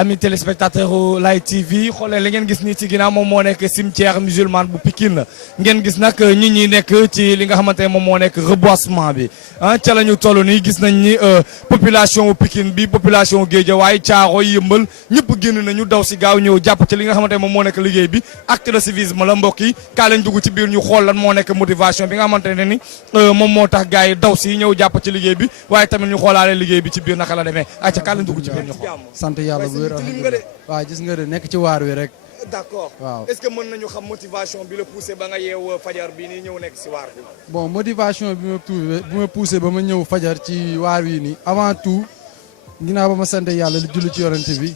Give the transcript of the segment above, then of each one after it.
ami téléspectateur Light TV xoolee li ngeen gis nii ci ginnaaw moom moo nekk cimetière musulman bu Pikine ngeen gis nag nit ñi nekk ci li nga xamante ne moom moo nekk reboisement bi ca la ñu toll nii gis nañ ni population Pikine bi population Guédiawaye Thiaroye Yeumbeul ñëpp génn nañu daw si gaaw ñëw jàpp ci li nga xamante ne moom moo nekk liggéey bi acte de civisme la mbokk yi kaa leen dugg ci biir ñu xool lan moo nekk motivation bi nga xamante ne ni moom moo tax gars yi daw si ñëw jàpp ci liggéey bi waaye tamit ñu xoolaale liggéey bi ci biir naka la demee acca kaa leen dugg ci biir ñu xool. sant yàlla bu wér waaw gis nga de nekk ci waar wi rek. d'accord waaw est-ce que mën nañu xam motivation bi la poussé ba nga yeew fajar bi nii ñëw nekk si waar bi. bon motivation bi ma poussé ba ma ñëw fajar ci waar wi nii avant tout ginnaaw ba ma sant yàlla li julli ci yorante bi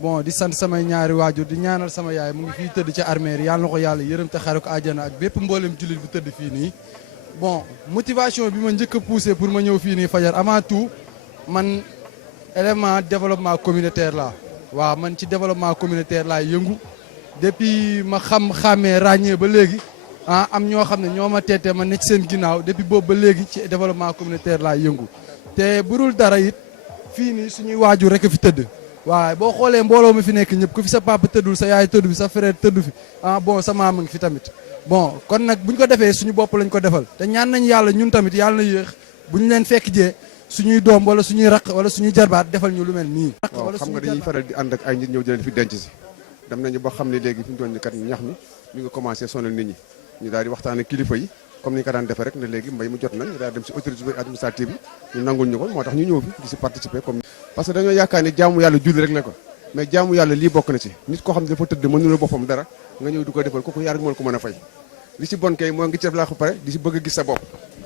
bon di sant samay ñaari waajur di ñaanal sama yaay mu ngi fii tëdd ci armeer yàlla na ko yàlla yërëm te xare ko àjjana ak bépp mboolem jullit bu tëdd fii nii. bon motivation bi ma njëkk a poussé pour ma ñëw fii nii fajar avant tout man élément développement communautaire la waaw man ci développement communautaire laay yëngu depuis ma xàmmee ràññee ba léegi am ñoo xam ne ñoo ma teete ma ne ci seen ginnaaw depuis boobu ba léegi ci développement communautaire laay yëngu te burul dara it fii nii suñuy waajur rek a fi tëdd waaw boo xoolee mbooloo mi fi nekk ñëpp ku fi sa papa tëddul sa yaay tëddu fi sa frère tëddu fi bon sa maam a ngi fi tamit bon kon nag bu ñu ko defee suñu bopp lañ ko defal te ñaan nañ yàlla ñun tamit yàlla na yéex bu ñu leen fekk jee suñuy doom wala suñuy raq wala suñuy jarbaat defal ñu lu mel nii. waaw xam nga dañuy faral di ànd ak ay nit ñëw di leen fi denc si dem nañu ba xam ne léegi fi mu doon ni kat ñax mi ñu ngi commencé sonal nit ñi ñu daal di waxtaan ak kilifa yi comme ni ñu ko daan defee rek ne léegi mbay mu jot na ñu daal dem si autorité administrative yi ñu nangul ñu ko moo tax ñu ñëw fi di si participer comme parce que dañoo yaakaar ni jaamu yàlla julli rek la ko mais jaamu yàlla lii bokk na ci nit koo xam ne dafa tëdd mënula boppam dara nga ñëw di ko defal kooku yàlla moo ko mën a fay li si bon kay moo ngi ci def laa ko pare di si bëgg a gis sa bopp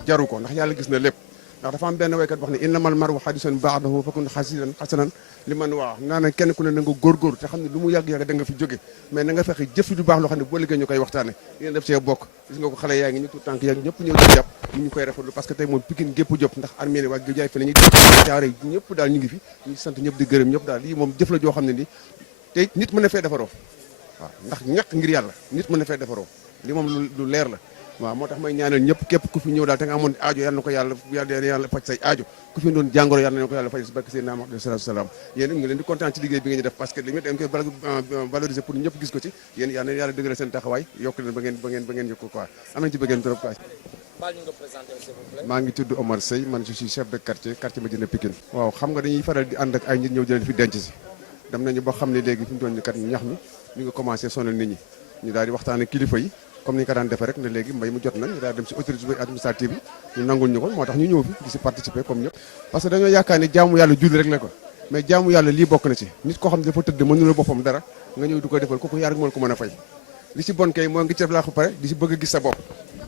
jaru ko ndax yàlla gis na lépp ndax dafa am benn waykat wax ne innamal maru hadisun ba'dahu fakun hasanan li man waaw naa ne kenn ku ne na nga góorgóorlu te xam ne lu mu yàgg-yàgg da nga fi jóge mais na nga fexe jëf lu baax loo xam ne boo liggéey ñu koy waxtaane yéen def see bokk gis nga ko xale yaa ngi ñu tout tànk yaa ngi ñëpp ñëw di jàpp ñu koy rafetlu parce que tey moom Pikine gépp jóp ndax armée ni waa Guédiawaye fi la ñuy jaare ñëpp daal ñu ngi fi ñu sant ñëpp di gërëm ñëpp daal lii moom jëf la joo xam ne ni te nit mën na fee defaroo waaw ndax ñàkk ngir yàlla nit mën na fee defaroo li moom lu leer la waaw moo tax may ñaanal ñëpp képp ku fi ñëw daal te nga amoon aajo yàlla na ko yàlla faj say aajo ku fi doon jàngoro yàlla na ko yàlla faj si barke Seydina Muhammad sallallahu alayhi wasallam yéen ngi leen di kontaan ci liggéey bi ngeen di def parce que li dañ koy valoriser pour ñëpp gis ko ci yéen yàlla na yàlla dëgëral seen taxawaay yokk leen ba ngeen yokk ko quoi am nañ ci bëggeen trop quoi maa ngi tudd Omar Seye man je suis chef de quartier Médina Pikine waaw xam nga dañuy faral di ànd ak ay nit ñëw di leen fi denc si dem nañu ba xam ne léegi fi mu doon ni kat ñax mi ñu ngi commencé sonal nit ñi ñu daal di waxtaan ak kilifa yi comme ni ñu ko daan defee rek ne léegi mbay mu jot na ñu daal dem si autorité administrative yi ñu nangul ñu ko moo tax ñu ñëw fi di si participer comme ñëpp parce que dañoo yaakaar ni jaamu yàlla julli rek la ko mais jaamu yàlla lii bokk na ci nit koo xam ne dafa tëdd mënula boppam dara nga ñëw di ko defal kooku yàlla moo ko mën a fay li si bon kay moo ngi ci def laa ko pare di si bëgg a gis sa bopp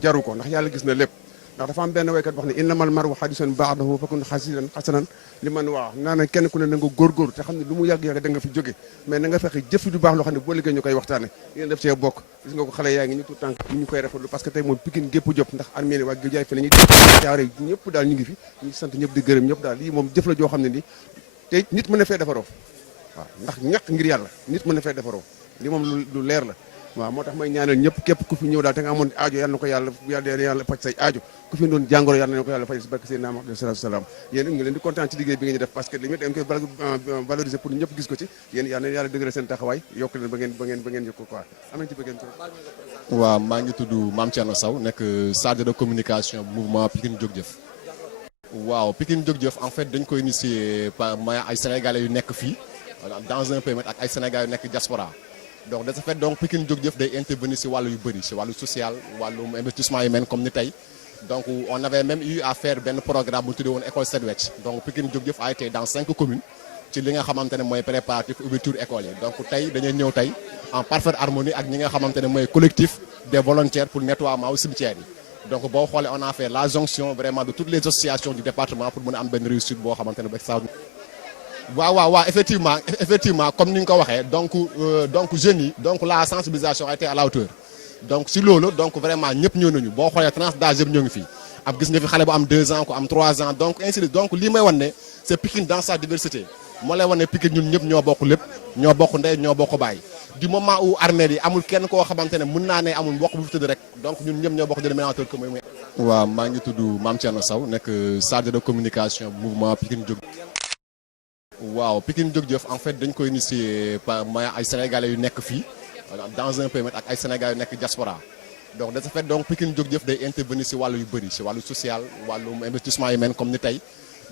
jaru ko ndax yàlla gis na lépp ndax dafa am benn waykat wax ne innamal maru hadisun ba'dahu fakun hasanan li man waaw naa ne kenn ku ne na nga góorgóorlu te xam ne lu mu yàgg-yàgg da nga fi jóge mais na nga fexe jëf lu baax loo xam ne boo liggéey ñu koy waxtaane yéen def see bokk gis nga ko xale yaa ngi ñu tout tànk ñu koy rafetlu parce que tey moom Pikine gépp jóp ndax armée ni waa Guédiawaye fi la ñuy jaare ñëpp daal ñu ngi fi ñu sant ñëpp di gërëm ñëpp daal lii moom jëf la joo xam ne ni te nit mën na fee defaroo waaw ndax ñàkk ngir yàlla nit mën na fee defaroo li moom lu leer la waaw moo tax may ñaanal ñëpp képp ku fi ñëw daal te nga amoon aajo yàlla na ko yàlla faj say aajo ku fi doon jàngoro yàlla na ko yàlla faj si barke Seydina Muhammad sallallahu alayhi wasallam yéen ngi leen di kontaan ci liggéey bi ngeen di def parce que li dañ koy valoriser pour ñëpp gis ko ci yéen yàlla na yàlla dëgëral seen taxawaay yokk leen ba ngeen yokk ko quoi am nañ ci bëggeen trop waaw maa ngi tudd Mame Thierno Sow nekk chargé de communication mouvement Pikine Jóg Jëf waaw Pikine Jóg Jëf en fait dañ ko initier par ay sénégalais yu nekk fii dans un périmètre ak ay sénégalais yu nekk diaspora donc de ce fait donc Pikine Jóg Jëf day intervenir si wàllu yu bëri si wàllu social wàllu investissement humain comme ni tey donc on avait même eu à faire benn programme bu ñu tuddee woon école Set Wecc donc Pikine Jóg Jëf a été dans 5 communes ci li nga xamante ne mooy préparatif ouverture école yi donc tey dañuy ñëw tey en parfaite harmonie ak ñi nga xamante ne mooy collectif des volontaires pour nettoiement au cimetière yi donc boo xoolee on a fait la jonction vraiment de toutes les associations du département pour mën a am benn réussite boo xamante ne ba waaw effectivement comme ni nga ko waxee donc jeunes yi donc la sensibilisation a été à la hauteur donc si loolu donc vraiment ñëpp ñëw nañu boo xoolee tranche d'âge yëpp ñoo ngi fii ab gis nga fi xale bu am 2 ans ko am 3 ans donc ainsi de donc lii may wan ne c'est Pikine dans sa diversité moo lay wan ne Pikine ñun ñëpp ñoo bokk lépp ñoo bokk ndey ñoo bokk baay du moment où armée yi amul kenn koo xamante ne mën naa ne amul mbokk bu fi tëdd rek donc ñun ñëpp ñoo bokk dénominateur commun mooy. waaw maa ngi tudd Mame Thierno Sow nekk chargé de communication mouvement Pikine Jóg. waaw Pikine Jóg Jëf en fait dañ ko initier par may ay sénégalais yu nekk fii dans un périmètre ak ay sénégalais yu nekk diaspora donc de ce fait donc Pikine Jóg Jëf day intervenir si wàllu yu bëri si wàllu social wàllum investissement humain comme ni tey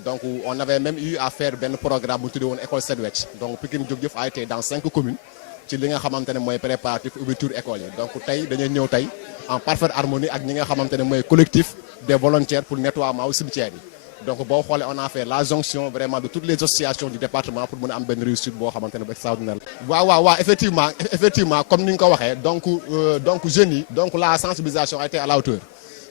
donc on avait même eu à faire benn programme bu tuddee woon école Set Wecc donc Pikine Jóg Jëf a été dans 5 communes ci li nga xamante ne mooy préparatif ouverture école yi donc tey dañuy ñëw tey en parfaite harmonie ak ñi nga xamante ne mooy collectif des volontaires pour nettoiement au cimetière yi donc boo xoolee on a fait la jonction vraiment de toutes les associations du département pour mën a am benn réussite boo xamante ne bu extraordinaire la waaw effectivement comme ni nga ko waxee donc jeunes yi donc la sensibilisation a été à la hauteur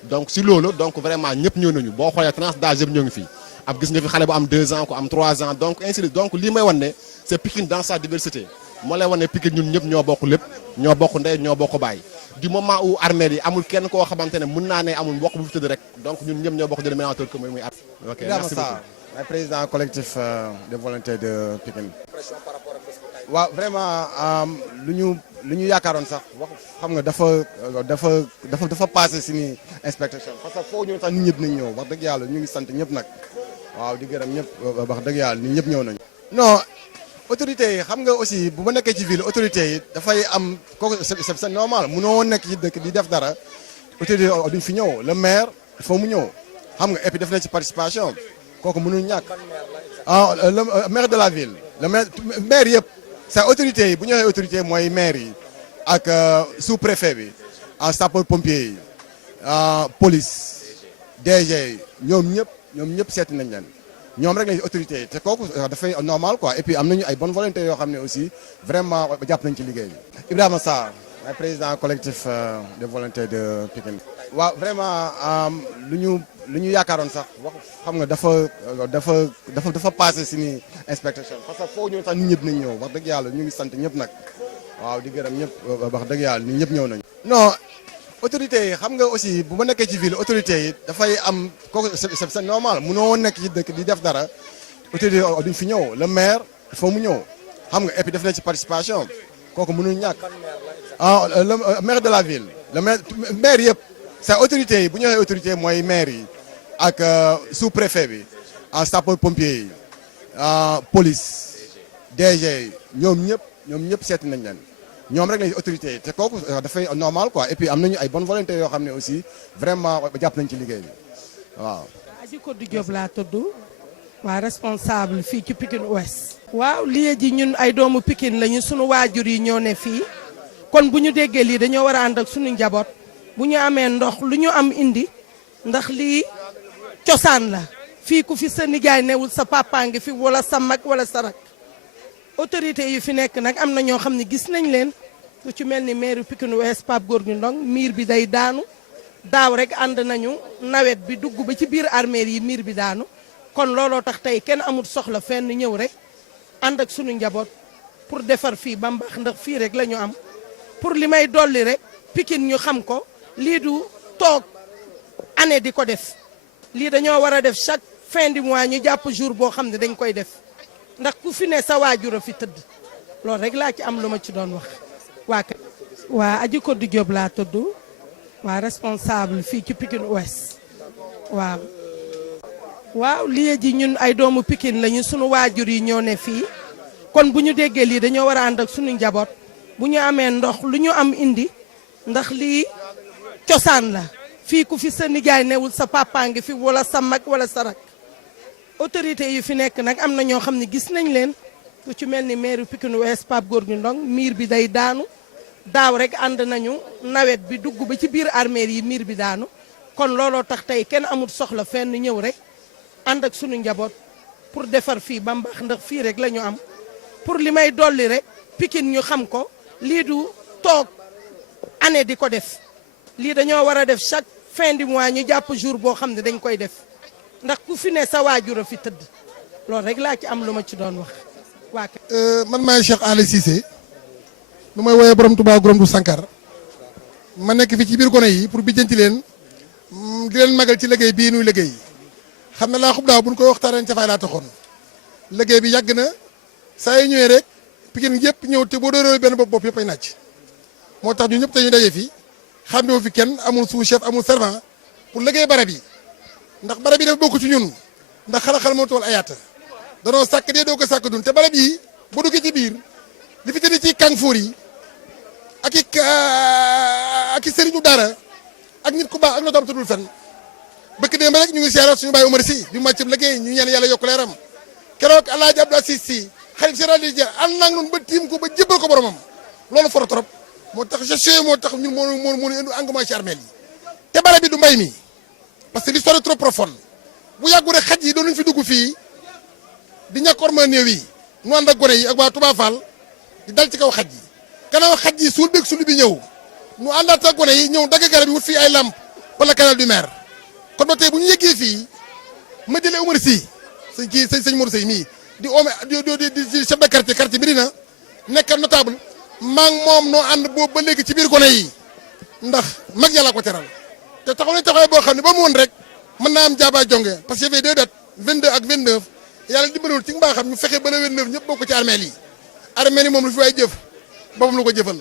donc si loolu donc vraiment ñëpp ñëw nañu boo xoolee tranche d'âge yëpp ñoo ngi fii ab gis nga fi xale bu am 2 ans ko am 3 ans donc ainsi de donc lii may wan ne c'est Pikine dans sa diversité moo lay wan ne Pikine ñun ñëpp ñoo bokk lépp ñoo bokk ndey ñoo bokk baay du moment où armée yi amul kenn koo xamante ne mën naa ne amul mbokk bu fi tëdd rek donc ñun ñëpp ñoo bokk dénominateur commun muy at. ok merci beaucoup maay président collectif de volonté de Pikine. waaw vraiment lu ñu yaakaaroon sax wax xam nga dafa passé si ni inspection parce que foo ñëw sax nit ñëpp nañ ñëw wax dëgg yàlla ñu ngi sant ñëpp nag waaw di gërëm ñëpp wax dëgg yàlla nit ñëpp ñëw nañu. non autorités yi xam nga aussi bu ma nekkee ci ville autorités yi dafay am kooku c'est normal munoo nekk ci dëkk di def dara autorité duñ fi ñëw le maire il faut mu ñëw xam nga et puis def na ci participation kooku mënul ñàkk le maire de la ville le maire yëpp sa autorités yi bu ñu waxee autorité mooy maire yi ak sous préfet bi en sapeur pompier yi police DG ñoom ñëpp seeti nañ leen ñoom rek lañ autorité yi te kooku dafay normal quoi et puis am nañu ay bonne volonté yoo xam ne aussi vraiment jàpp nañ ci liggéey bi. Ibrahima Sarr maay président collectif de volonté de Pikine. waaw vraiment lu ñu yaakaaroon sax wax xam nga dafa passé si ni inspection parce que foo ñëw sax nit ñëpp nañ ñëw wax dëgg yàlla ñu ngi sant ñëpp nag waaw di gërëm ñëpp wax dëgg yàlla nit ñëpp ñëw nañu. non autorités yi xam nga aussi bu ma nekkee ci ville autorités yi dafay am kooku c'est normal munoo nekk ci dëkk di def dara autorité duñ fi ñëw le maire il faut mu ñëw xam nga et puis def na ci participation kooku mënul ñàkk le maire de la ville le maire yëpp sa autorité yi bu ñu waxee autorité mooy maire yi ak sous préfet bi en sapeur pompier yi police DG ñoom ñëpp seeti nañ leen ñoom rek lañ autorité yi te kooku dafay normal quoi et puis am nañu ay bonne volonté yoo xam ne aussi vraiment jàpp nañ ci liggéey bi waaw. Aji Kodou Diop laa tudd waa responsable fii ci Pikine Ouest. waaw lii ji ñun ay doomu Pikine lañu sunu waajur yi ñoo ne fii kon bu ñu déggee lii dañoo war a ànd ak sunu njaboot bu ñu amee ndox lu ñu am indi ndax lii cosaan la fii ku fi sa nijaay newul sa papa ngi fi wala sa mag wala sa rak autorité yi fi nekk nag am na ñoo xam ne gis nañ leen ku ci mel ni maire Pikine Ouest Pape Gorgui Ndong miir bi day daanu daaw rek ànd nañu nawet bi dugg ba ci biir armée yi miir bi daanu kon looloo tax tey kenn amul soxla fenn ñëw rek ànd ak sunu njaboot pour defar fii ba mbaax ndax fii rek la ñu am pour li may dolli rek Pikine ñu xam ko lii du toog année di ko def lii dañoo war a def chaque fin du mois ñu jàpp jour boo xam ne dañ koy def ndax ku fi ne sa waajur a fi tëdd loolu rek laa ci am lu ma ci doon wax waa Aji Kodou Diop laa tudd waa responsable fii ci Pikine Ouest waaw lii ji ñun ay doomu Pikine lañu sunu waajur yi ñoo ne fii kon bu ñu déggee lii dañoo war a ànd ak sunu njaboot bu ñu amee ndox lu ñu am indi ndax lii cosaan la fii ku fi sa nijaay newul sa papa ngi fi wala sa mag wala sa rak autorité yi fi nekk nag am na ñoo xam ne gis nañ leen ku ci mel ni maire Pikine Ouest Pape Gorgui Ndong miir bi day daanu daaw rek ànd nañu nawet bi dugg ba ci biir armée yi miir bi daanu kon looloo tax tey kenn amul soxla fenn ñëw rek ànd ak sunu njaboot pour defar fii ba mbaax ndax fii rek la ñu am pour li may dolli rek Pikine ñu xam ko lii du toog année di ko def lii dañoo war a def chaque fin du mois ñu jàpp jour boo xam ne dañ koy def ndax ku fi ne sa waajur a fi tëdd loolu rek laa ci am lu ma ci doon wax waa man maay Cheikh Ali Cissé nu may woowee borom Touba Gorom du Sankar ma nekk fi ci biir gone yi pour bijjanti leen di leen magal ci liggéey bii nuy liggéey xam na laa xub daaw bu ñu koy waxtaanee ca fay laa taxoon liggéey bi yàgg na saa yu ñëwee rek Pikine yëpp ñëw te boo dooree benn bopp yëpp ay nàcc moo tax ñu ñëpp te ñu daje fi xam ne fi kenn amul sous chef amul servant pour liggéey barab yi ndax barab yi dafa bokk ci ñun ndax xala-xal moo tool ayaata danoo sàkk dee doo ko sàkk dun te barab yi bu duggee ci biir li fi tëdd ci kanfoor yi ak i sëriñu daara ak nit ku baax ak notam tuddul fen bëkk démb rek ñu ngi siyaara suñu baay Omar Sy bi mu màccam liggéey ñu ñaan yàlla yokk leeram keroog Alaaji Abdou Aziz Sy xalif général des Tidianes ànd naag noonu ba tiim ko ba jébbal ko boromam loolu foro trop moo tax gestion moo tax ñun moo indi engouement ci armeel yi te barab bi du mbay mi parce que l'histoire est trop profonde bu yàggu rek xaj yi doon nañ fi dugg fii di ñàkk orma néew yi ñu ànd ak gone yi ak waa Touba Fall di dal ci kaw xaj yi gannaaw xaj yi suul beeg suul bi ñëw ñu àndaat ak gone yi ñëw dagg garab yi wut fii ay lampe pour le canal du maire kon ba tey bu ñu yeggee fii ma jëlee Omar Sy sëñ Mor Sey mii di chef de quartier Médina nekk notable maa ngi moom noo ànd boobu ba léegi ci biir gone yi ndax mag yàlla ko teral te taxaw nañ taxawee boo xam ne ba mu woon rek mën naa am jaaba jonge parce que y avait deux dates 22 ak 29 yàlla dimbalul ci mbaaxam ñu fexe ba le 29 ñëpp bokk ci armeel yi armeel yi moom lu fi waay jëf boppam lu ko jëfal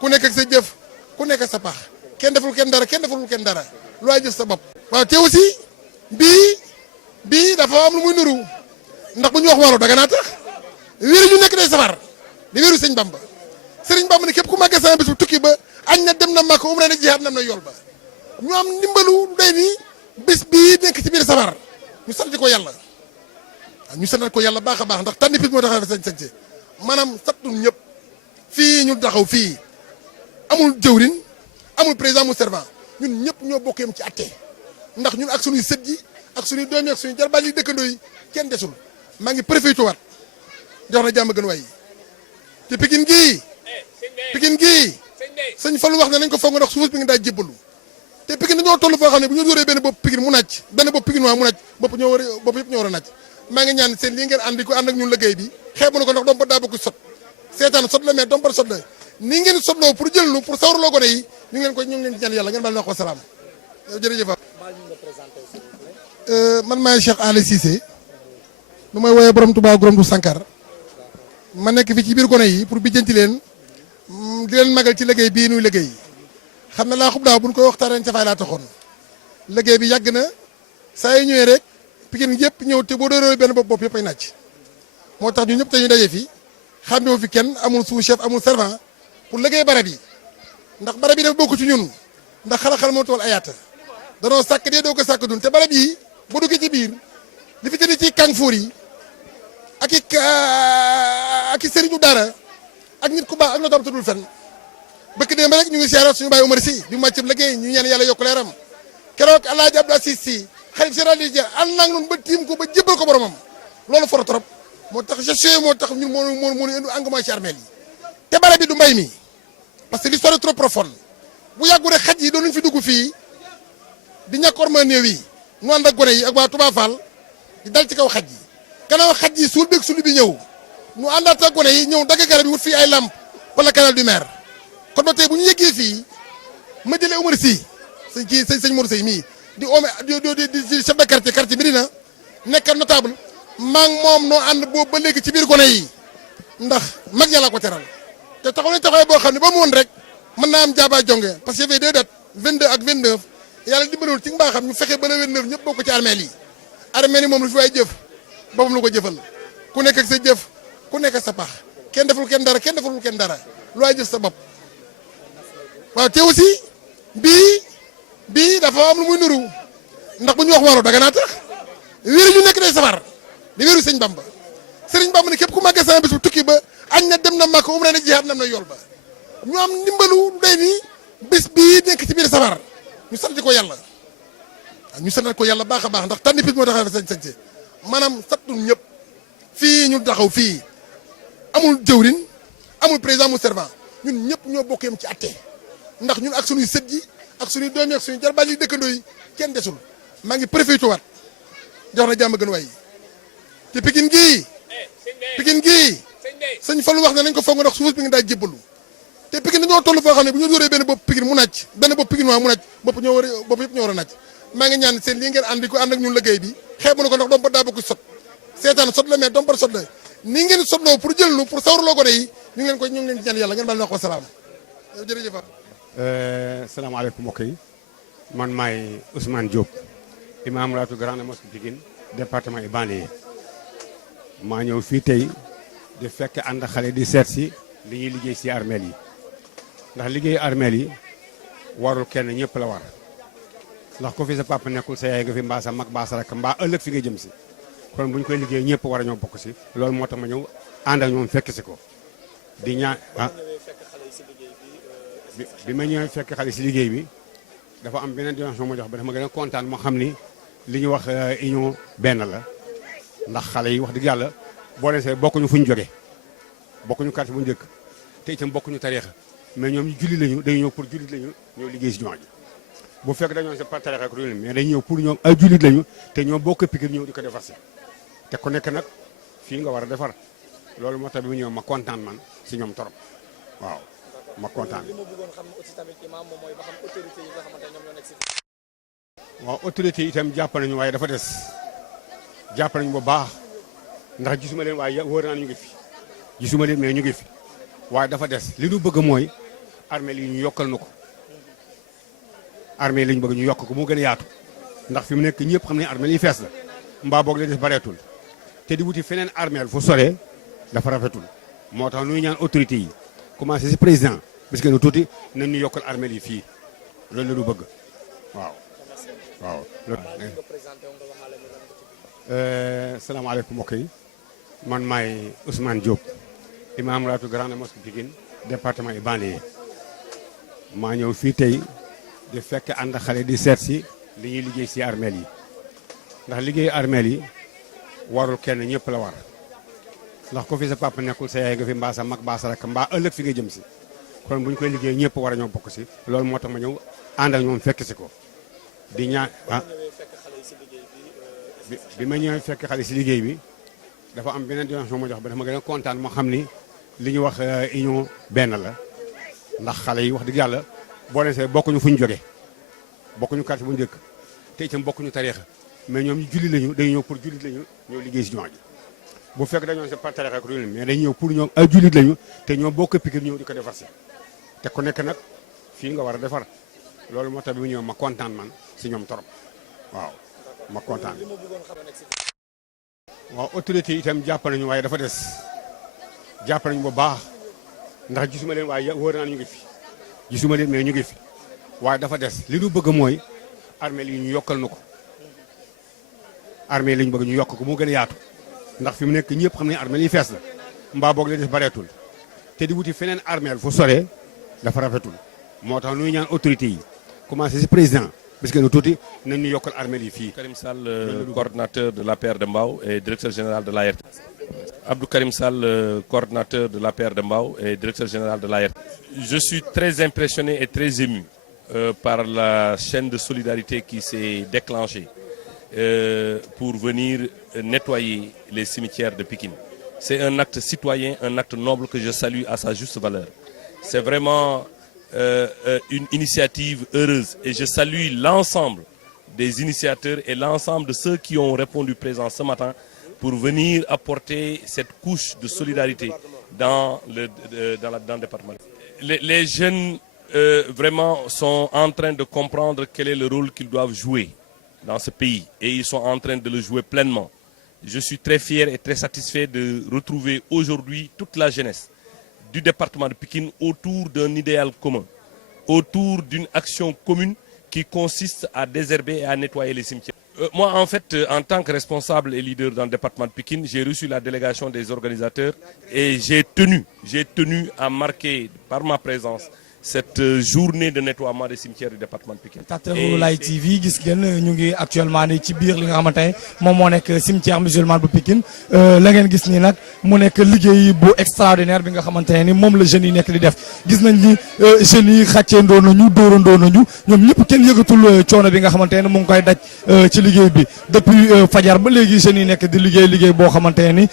ku nekk ak sa jëf ku nekk ak sa pax kenn deful kenn dara kenn deful kenn dara lu waay jëf sa bopp waaw te aussi bii dafa am lu muy nuru ndax bu ñu wax waalo daga naa tax wéeru ñu nekk day safar di wéeru sëñ Bamba sëriñ Bamba ne képp ku màggal sama bés bu tukki ba añ na dem na màkk umra na jihaad nam na yool ba ñu am ndimbalu day ni bés bii nekk ci biir safar ñu sant ko yàlla waaw ñu santal ko yàlla baax a baax ndax tànn pis moo tax a sañ maanaam sattul ñëpp fii ñu taxaw fii amul jëwrin amul président amul servant ñun ñëpp ñoo bokk yam ci atte ndax ñun ak suñuy sët yi ak suñuy doom yi ak suñuy jarbaat yi dëkkandoo yi kenn desul maa ngi préfet waat jox na jàmm gën waay te Pikine gii sëñ Fallu wax ne nañ ko foog ndax suuf bi nga daa jébbalu te Pikine dañoo toll foo xam ne bu ñu dóoree benn bopp Pikine mu nàcc benn bopp Pikine waa mu nàcc bopp yëpp ñoo war a nàcc maa ngi ñaan seen lii ngeen ànd ko ànd ak ñun liggéey bi xeebu na ko ndax doom ba daa bokk sot seetaan sot la mais doom ba sot la nii ngeen sotloo pour jël lu pour sawarloo gone yi ñu ngi leen ñaan yàlla ngeen baal na ko salaam jërëjëf man maay Cheikh Ali Cissé nu may woowee borom Touba Gorom du Sankar ma nekk fi ci biir gone yi pour bijjanti leen di leen magal ci liggéey bii nuy liggéey xam ne laa xub daaw bu ñu koy waxtaanee ca fay laa taxoon liggéey bi yàgg na saa yu ñëwee rek Pikine yëpp ñëw te boo dooree benn bopp yëpp ay nàcc moo tax ñu ñëpp te ñu daje fi xam ne fi kenn amul sous chef amul servant pour liggéey barab yi ndax barab yi dafa bokk ci ñun ndax xala-xala moo tool ayaata danoo sàkk dee doo ko sàkk dun te barab yi bu duggee ci biir li fi tëdd ci kanfoor yi ak i sëriñu daara ak nit ku baax ak notam tuddul fen bëkk démb rek ñu ngi siyaara suñu baay Omar Sy bi mu màccam liggéey ñu ñaan yàlla yokk leeram keroog Alaaji Abdou Aziz Sy xalif général des Tidianes ànd naag noonu ba tiim ko ba jébbal ko boromam loolu foro trop moo tax gestion moo tax ñun moo indi engouement ci armeel yi te barab bi du mbay mi parce que l'histoire est trop profonde bu yàggu rek xaj yi doon nañ fi dugg fii di ñàkk orma néew yi ñu ànd ak gone yi ak waa Touba Fall di dal ci kaw xaj yi gannaaw xaj yi suul beeg suul bi ñëw ñu àndaat ak gone yi ñëw dagg garab yi wut fii ay lampe pour le canal du maire kon ba tey bu ñu yeggee fii ma jëlee Omar Sy sëñ Mor Sey mii di chef de quartier Médina nekk notable maa ngi moom noo ànd boobu ba léegi ci biir gone yi ndax mag yàlla ko teral te taxaw nañ taxawee boo xam ne ba mu woon rek mën naa am jaaba jonge parce que y avait deux dates 22 ak 29 yàlla dimbalul ci mbaaxam ñu fexe ba le 29 ñëpp bokk ci armeel yi armeel yi moom lu fi waay jëf boppam lu ko jëfal ku nekk ak sa jëf ku nekk ak sa pax kenn deful kenn dara kenn deful kenn dara lu waay jëf sa bopp waaw te aussi bii dafa am lu muy nuru ndax bu ñu wax waalo daga naa tax wéeru ñu nekk day safar di wéeru sëñ Bamba sëriñ Bamba ne képp ku màggal sama bés bu tukki ba añ na dem na màkk umra na jihaad nam na yool ba ñu am ndimbalu day ni bés bii nekk ci biir safar ñu sant ko yàlla waaw ñu santal ko yàlla baax a baax ndax tànn pis moo tax a sañ maanaam sattul ñëpp fii ñu taxaw fii amul jëwrin amul président amul servant ñun ñëpp ñoo bokk yam ci atte ndax ñun ak suñuy sët yi ak suñuy doom yi ak suñuy jarbaat yi dëkkandoo yi kenn desul maa ngi préfet waat jox na jàmm gën waay te Pikine gii sëñ Fallu wax ne nañ ko foog ndax suuf bi nga daa jébbalu te Pikine dañoo toll foo xam ne bu ñu dóoree benn bopp Pikine mu nàcc benn bopp Pikine waa mu nàcc bopp yëpp ñoo war a nàcc maa ngi ñaan seen lii ngeen ànd ko ànd ak ñun liggéey bi xeebu na ko ndax doom ba daa bokk sot seetaan sot la mais doom ba sot la nii ngeen sotloo pour jël lu pour sawarloo gone yi ñu ngi leen ñaan yàlla ngeen baal na ko salaam jërëjëf. salaamaaleykum mbokk yi man maay Ousmane Diop imam raatu grande mosquée Pikine département et banlieue maa ñëw fii tey di fekk ànd xale di seet si li ñuy liggéey si armeel yi ndax liggéeyu armeel yi warul kenn ñëpp la war ndax ko fi sa papa nekkul sa yaay nga fi mbaa sa mag mbaa sa rakk mbaa ëllëg fi nga jëm si kon bu ñu koy liggéey ñëpp war a ñoo bokk si loolu moo tax ma ñëw ànd ak ñoom fekk si ko di ñaan bi ma ñëwee fekk xale si liggéey bi dafa am beneen dimension ma jox ba dafa ma gën a kontaan moo xam ni li ñu wax union benn la ndax xale yi wax dëgg yàlla boo leen see bokkuñu fu ñu jóge bokkuñu quartier bu njëkk te itam bokkuñu tariixa mais ñoom ñu julli lañu dañu ñëw pour jullit lañu ñëw liggéey si jumaa ji bu fekk dañoo c'est pas tariixa ak ruñu mais dañu ñëw pour ñoom ay jullit lañu te ñoom bokk Pikine ñëw di ko defar si te ku nekk nag fii nga war a defar loolu moo tax bi mu ñëw ma kontaan man si ñoom torop waaw ma kontaan. li ma bëggoon xam aussi tamit imam moom mooy ba xam autorité yi nga xamante ñoom ñoo nekk si. waaw autorité yi itam jàpp nañu waaye dafa des jàpp nañu bu baax ndax gisuma leen waaye wóor naa ñu ngi fi gisuma leen mais ñu ngi fi waaye dafa des li ñu bëgg mooy armée yi ñu yokkal na ko armée yi ñu bëgg ñu yokk ko mu gën a yaatu ndax fi mu nekk ñëpp xam ne armée yi fees la mbaa boog la des bareetul te di wuti feneen armée fu soree dafa rafetul moo tax ñuy ñaan autorité yi commencé si président parce que nu tuuti nañ ñu yokkal armée yi fii loolu la ñu bëgg waaw. waaw salaamaaleykum mbokk yi man maay Ousmane Diop imam raatu grande mosquée Pikine département et banlieue maa ñëw fii tey di fekk ànd xale di seet si li ñuy liggéey si armeel yi ndax liggéeyu armeel yi warul kenn ñëpp la war ndax ko fi sa papa nekkul sa yaay nga fi mbaa sa mag mbaa sa rakk mbaa ëllëg fi nga jëm si kon bu ñu koy liggéey ñëpp war a ñoo bokk si loolu moo tax ma ñëw ànd ak ñoom fekk si ko di ñaan bi ma ñëwee fekk xale si liggéey bi dafa am beneen dimension ma jox ba dafa ma gën a kontaan moo xam ni li ñu wax union benn la ndax xale yi wax dëgg yàlla boo leen see bokkuñu fu ñu jóge bokkuñu quartier bu njëkk te itam bokkuñu tariixa mais ñoom ñu julli lañu dañu ñëw pour jullit lañu ñëw liggéey si jumaa ji bu fekk dañoo c'est pas tariixa ak ruñu mais dañu ñëw pour ñoom ay jullit lañu te ñoom bokk Pikine ñëw di ko defar si te ku nekk nag fii nga war a defar loolu moo tax bi mu ñëw ma kontaan man si ñoom torop waaw ma kontaan. waaw autorité yi itam jàpp nañu waaye dafa des jàpp nañu bu baax ndax gisuma leen waaye wóor naa ñu ngi fi gisuma leen mais ñu ngi fi waaye dafa des li ñu bëgg mooy armée yi ñu yokkal na ko armée yi ñu bëgg ñu yokk ko mu gën a yaatu ndax fi mu nekk ñëpp xam ne armée yi fees la mbaa boog la des bareetul te di wuti feneen armée fu soree dafa rafetul moo tax ñuy ñaan autorité yi commencé si président parce que nu tuuti nañ ñu yokkal armée yi fii. Karim Sall, coordinateur de l'APR de Mbao et directeur général de l'ART. Abdou Karim Sall, coordinateur de l'APR de Mbao et directeur général de l'ART. Je suis très impressionné et très ému par la chaîne de solidarité qui s'est déclenchée pour venir nettoyer les cimetières de Pikine. C'est un acte citoyen, un acte noble que je salue à sa juste valeur. C'est vraiment une initiative heureuse et je salue l'ensemble des initiateurs et l'ensemble de ceux qui ont répondu présent ce matin pour venir apporter cette couche de solidarité dans le département. Les jeunes vraiment sont en train de comprendre quel est le rôle qu'ils doivent jouer dans ce pays et ils sont en train de le jouer pleinement. Je suis très fier et très satisfait de retrouver aujourd'hui toute la jeunesse du département de Pikine autour d'un idéal commun, autour d'une action commune qui consiste à désherber et à nettoyer les cimetières. Moi, en fait, en tant que responsable et leader dans le département de Pikine, j'ai reçu la délégation des organisateurs et j'ai tenu à marquer par ma présence cette journée de nettoiement des cimetières du département de Pikine. Tateru Light TV gis ngeen ñu ngi actuellement ni ci biir li nga xamante ne moom moo nekk cimetière musulman bu Pikine la ngeen gis nii nag mu nekk liggéey bu extraordinaire bi nga xamante ne ni moom la jeunes yi nekk di def gis nañ ni jeunes yi xàcceendoo nañu dóorandoo nañu ñoom ñëpp kenn yëgatul coono bi nga xamante ne mu ngi koy daj ci liggéey bi depuis fajar ba léegi jeunes yi nekk di liggéey boo xamante ne ni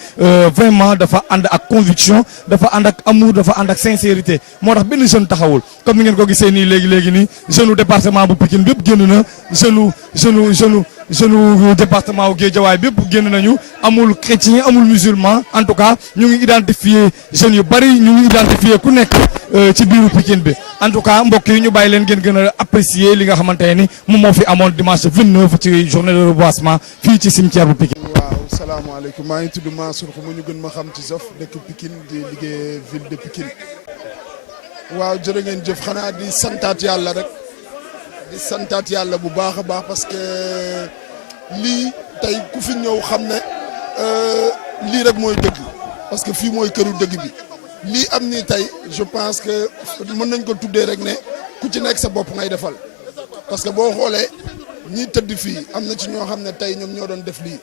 vraiment dafa ànd ak conviction dafa ànd ak amour dafa ànd ak sincérité moo tax benn jeune taxawul comme ni ngeen ko gisee nii léegi nii jeune département bu Pikine bépp génn na jeune département wu Guédiawaye bépp génn nañu amul chrétien amul musulman en tout cas ñu ngi identifier jeunes yu bari ñu ngi identifier ku nekk ci biiru Pikine bi en tout cas mbokk yi ñu bàyyi leen ngeen gën a apprécier li nga xamante ne ni moom moo fi amoon dimanche 29 ci journée de reboisement fii ci cimetière bu Pikine. waaw salaamaaleykum maa ngi tudd Mansour Xuma ñu gën ma xam ci Zof dëkk Pikine di liggéey ville de Pikine waaw jërë ngeen jëf xanaa di santaat yàlla rek di santaat yàlla bu baax a baax parce que lii tey ku fi ñëw xam ne lii rek mooy dëgg parce que fii mooy këru dëgg bi lii am ni tey je pense que mën nañ ko tuddee rek ne ku ci nekk sa bopp ngay defal parce que boo xoolee ñi tëdd fii am na ci ñoo xam ne tey ñoom ñoo doon def lii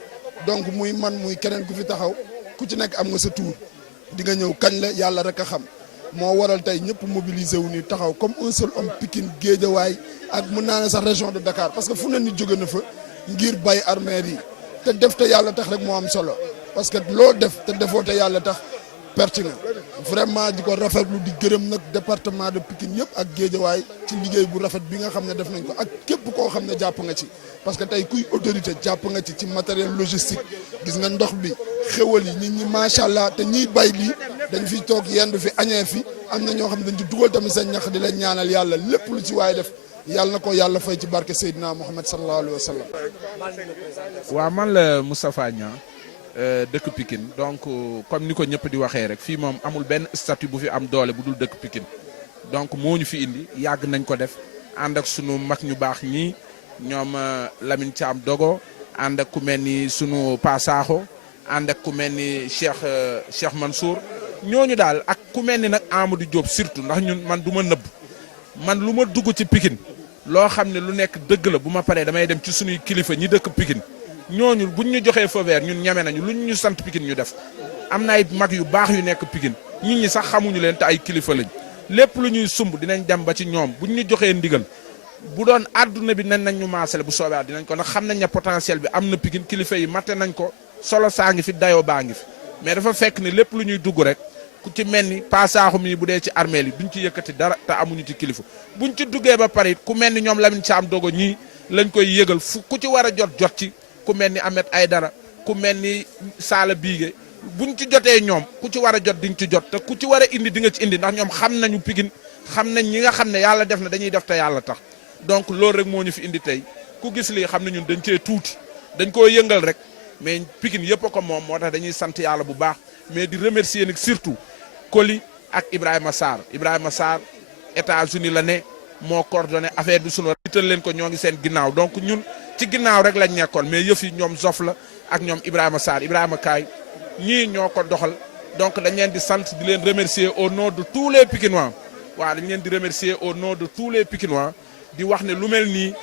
donc muy man muy keneen ku fi taxaw ku ci nekk am nga sa tour di nga ñëw kañ la yàlla rek a xam moo waral tey ñëpp mobilisé wu ni taxaw comme un seul homme Pikine Guédiawaye ak mën naa ne sax région de Dakar parce que fu ne nit jóge na fa ngir bay armeer yi te def te yàlla tax rek moo am solo parce que loo def te defoo te yàlla tax perte nga vraiment di ko rafetlu di gërëm nag département de Pikine yëpp ak Guédiawaye ci liggéey bu rafet bi nga xam ne def nañ ko ak képp koo xam ne jàpp nga ci parce que tey kuy autorité jàpp nga ci matériel logistique gis nga ndox bi xéwal yi nit ñi macha allah te ñiy bay lii dañ fiy toog yendu fi añee fi am na ñoo xam ne dañ ci dugal tamit seen ñax di leen ñaanal yàlla lépp lu ci waaye def yàlla na ko yàlla fay ci barke Seydina Mohamed sallallahu alayhi wa sallam. waaw man la Moustapha Niang dëkk Pikine donc comme ni ko ñëpp di waxee rek fii moom amul benn statut bu fi am doole bu dul dëkk Pikine donc moo ñu fi indi yàgg nañ ko def ànd ak sunu mag ñu baax ñii ñoom Lamine Thiam Dogo ànd ak ku mel ni sunu Pa Sakho ànd ak ku mel ni Cheikh Mansour ñooñu daal ak ku mel ni nag Amadou Diop surtout ndax ñun man du ma nëbb man lu ma dugg ci Pikine loo xam ne lu nekk dëgg la bu ma paree damay dem ci sunuy kilifa ñi dëkk Pikine ñooñu buñ ñu joxee feu vert ñun ñeme nañu luñ ñu sant Pikine ñu def am na ay mag yu baax yu nekk Pikine nit ñi sax xamuñu leen te ay kilifa lañ lépp lu ñuy sumb dinañ dem ba ci ñoom buñ ñu joxee ndigal bu doon àdduna bi nañ ñu maasale bu soobee dinañ ko ndax xam nañ ne potentiel bi am na Pikine kilifa yi matte nañ ko solo saa ngi fi dayoo baa ngi fi mais dafa fekk ne lépp lu ñuy dugg rek ku ci mel ni pasaaxu mi bu dee ci armée li duñ ci yëkkati dara te amuñu ci kilifa buñ ci duggee ba pare ku mel ni ñoom Lamine Thiam Dogo ñii lañ koy yëgal fu ku ci war a jot ci ku mel ni Ahmed Aïdara ku mel ni Sala Biige buñ ci jotee ñoom ku ci war a jot di nga ci jot te ku ci war a indi di nga ci indi ndax ñoom xam nañu Pikine xam nañ ñi nga xam ne yàlla def na dañuy def te yàlla tax donc loolu rek moo ñu fi indi tey ku gis lii xam ne ñun dañ cee tuuti dañ koo yëngal rek mais Pikine yëpp a ko moom moo tax dañuy sant yàlla bu baax mais di remercier nag surtout Koli ak Ibrahima Sarr États-Unis la ne moo coordonné affaire bi sunu ital leen ko ñoo ngi seen ginnaaw donc ñun ci ginnaaw rek lañ nekkoon mais yëf yi ñoom Zof la ak ñoom Ibrahima Sarr Ibrahima Kaay ñii ñoo ko doxal donc dañ leen di sant di leen remercier au nom de tous les Pikinois waaw dañ leen di remercier au nom de tous les Pikinois di wax ne lu mel nii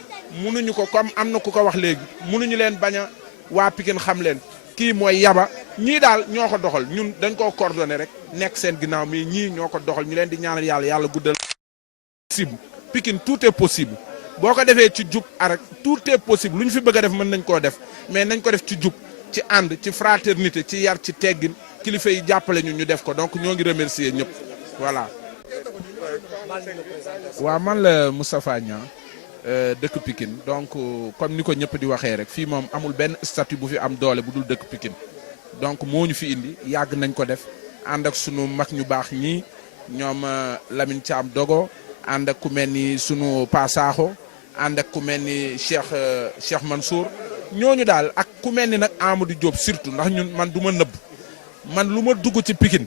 munuñu ko comme am na ku ko wax léegi munuñu leen bañ a waa Pikine xam leen kii mooy yaba ñii daal ñoo ko doxal ñun dañ koo coordonné rek nekk seen ginnaaw mais ñii ñoo ko doxal ñu leen di ñaanal yàlla guddal possible Pikine tout est possible boo ko defee ci jub arek tout est possible lu ñu fi bëgg a def mën nañ koo def mais nañ ko def ci jub ci ànd ci fraternité ci yar ci teggin kilifa yi jàppale ñu def ko donc ñoo ngi remercier ñëpp voilà. waaw man la Moustapha Niang dëkk Pikine donc comme ni ko ñëpp di waxee rek fii moom amul benn statut bu fi am doole bu dul dëkk Pikine donc moo ñu fi indi yàgg nañ ko def ànd ak sunu mag ñu baax ñii ñoom Lamine Thiam Dogo ànd ak ku mel ni sunu Pa Sakho ànd ak ku mel ni Cheikh Mansour ñooñu daal ak ku mel ni nag Amadou Diop surtout ndax ñun man du ma nëbb man lu ma dugg ci Pikine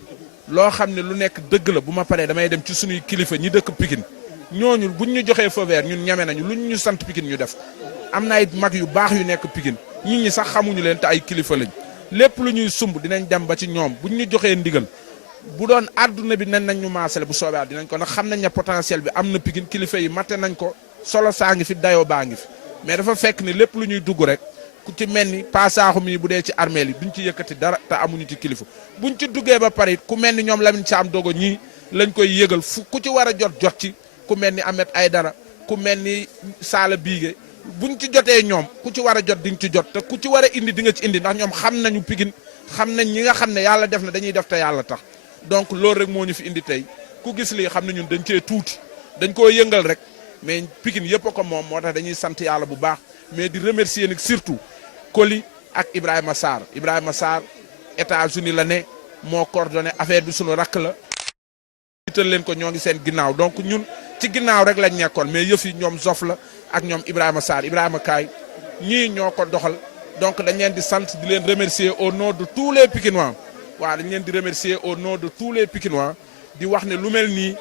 loo xam ne lu nekk dëgg la bu ma paree damay dem ci sunuy kilifa ñi dëkk Pikine ñooñu buñ ñu joxee feu vert ñun ñeme nañu luñ ñu sant Pikine ñu def am na ay mag yu baax yu nekk Pikine nit ñi sax xamuñu leen te ay kilifa lañ lépp lu ñuy sumb dinañ dem ba ci ñoom buñ ñu joxee ndigal bu doon àdduna bi nañ ñu maasale bu soobee dinañ ko ndax xam nañ ne potentiel bi am na Pikine kilifa yi matte nañ ko solo saa ngi fi dayoo baa ngi fi mais dafa fekk ne lépp lu ñuy dugg rek ku ci mel ni pasaaxu mi bu dee ci armée li duñ ci yëkkati dara te amuñu ci kilifa buñ ci duggee ba pare ku mel ni ñoom Lamine Thiam Dogo ñii lañ koy yëgal fu ku ci war a jot ci ku mel ni Ahmed Aïdara ku mel ni Sala Biige buñ ci jotee ñoom ku ci war a jot di nga ci jot te ku ci war a indi di nga ci indi ndax ñoom xam nañu Pikine xam nañ ñi nga xam ne yàlla def na dañuy def te yàlla tax donc loolu rek moo ñu fi indi tey ku gis lii xam ne ñun dañ cee tuuti dañ koo yëngal rek mais Pikine yëpp a ko moom moo tax dañuy sant yàlla bu baax mais di remercier nag surtout Koli ak Ibrahima Sarr États-Unis la ne moo coordonné affaire bi sunu rakk la ital leen ko ñoo ngi seen ginnaaw donc ñun ci ginnaaw rek lañ nekkoon mais yëf yi ñoom Zof la ak ñoom Ibrahima Sarr Ibrahima Kaay ñii ñoo ko doxal donc dañ leen di sant di leen remercier au nom de tous les Pikinois waaw dañ leen di remercier au nom de tous les Pikinois di wax ne lu mel nii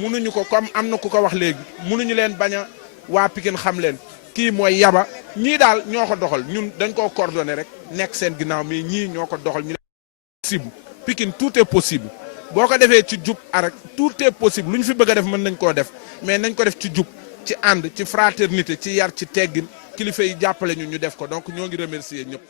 mënuñu ko comme am na ku ko wax léegi mënuñu leen bañ a waa Pikine xam leen kii mooy Yaba ñii daal ñoo ko doxal ñun dañ koo coordonné rek nekk seen ginnaaw mais ñii ñoo ko doxal ñu possible Pikine tout est possible boo ko defee ci jub arek tout est possible lu ñu fi bëgg a def mën nañ koo def mais nañ ko def ci jub ci ànd ci fraternité ci yar ci teggin kilifa yi jàppale ñu def ko donc ñoo ngi remercier ñëpp